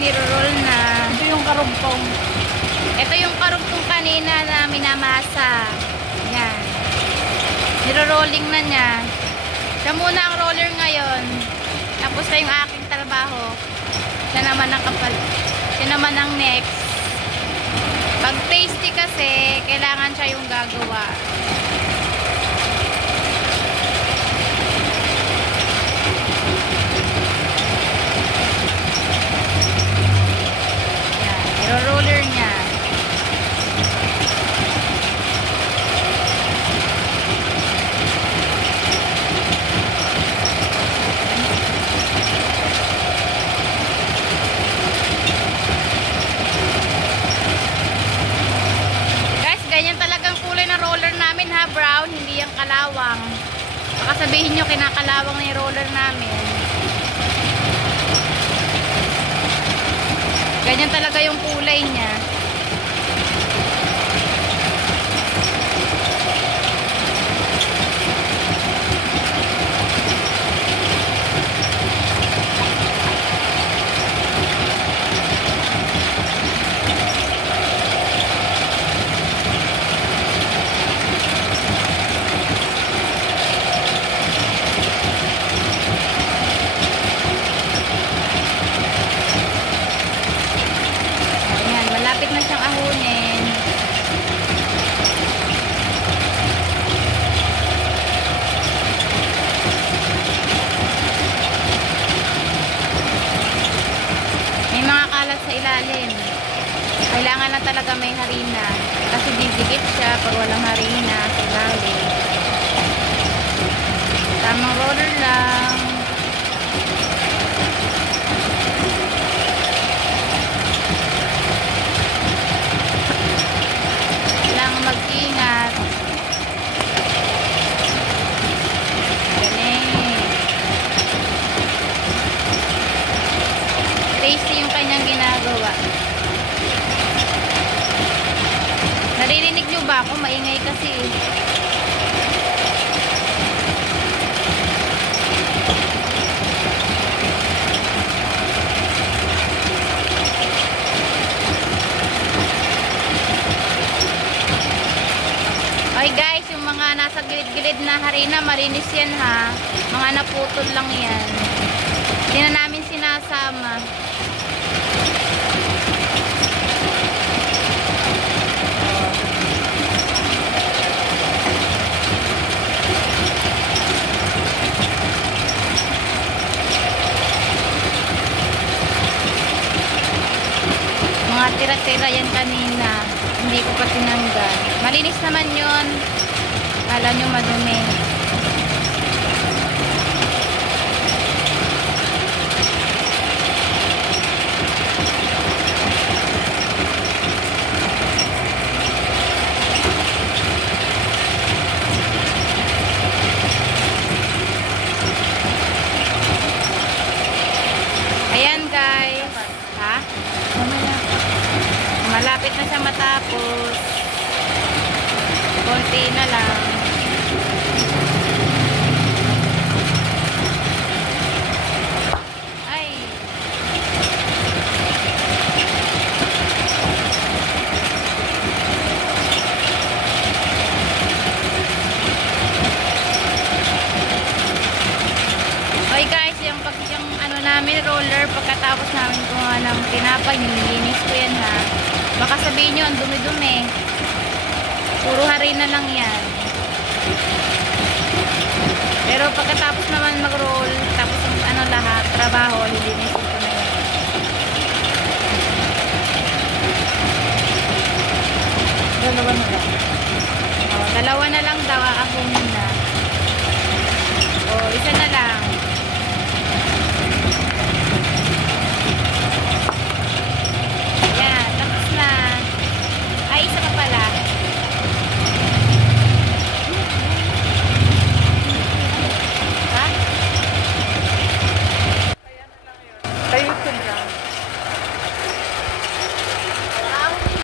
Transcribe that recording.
niro-roll na. Ito yung karugtong. Ito yung karugtong kanina na minamasa. Yan. Niro-rolling na niya. Siya muna ang roller ngayon. Tapos na yung aking trabaho. Siya naman ang siya naman ang next. Pag tasty kasi, kailangan siya yung gagawa. Yan, roller niya. Brown, hindi yung kalawang. Baka sabihin nyo kinakalawang na yung roller namin. Ganyan talaga yung kulay niya. Malapit na siyang ahunin. May mga kalat sa ilalim. Kailangan na talaga may harina. Kasi didikit siya pag walang harina sa ilalim. Tamang roller lang. Mag-ingat. Galing. Tasty yung kanyang ginagawa. Naririnig nyo ba ako? Maingay kasi. Okay guys, yung mga nasa gilid-gilid na harina, malinis yan ha. Mga naputol lang yan. Hindi na namin sinasama. Mga tira-tira yan kanina. Hindi ko pa tinanggal. Malinis naman yun. Kala nyo madumi. Ayan guys. Ha? Malapit na siya matapos. Konti na lang. Ay. Okay guys, yung ano namin roller, pagkatapos namin kuha ng tinapay, nililinis ko yan ha. Baka sabihin nyo, ang dumi-dumi. Puro harina lang yan.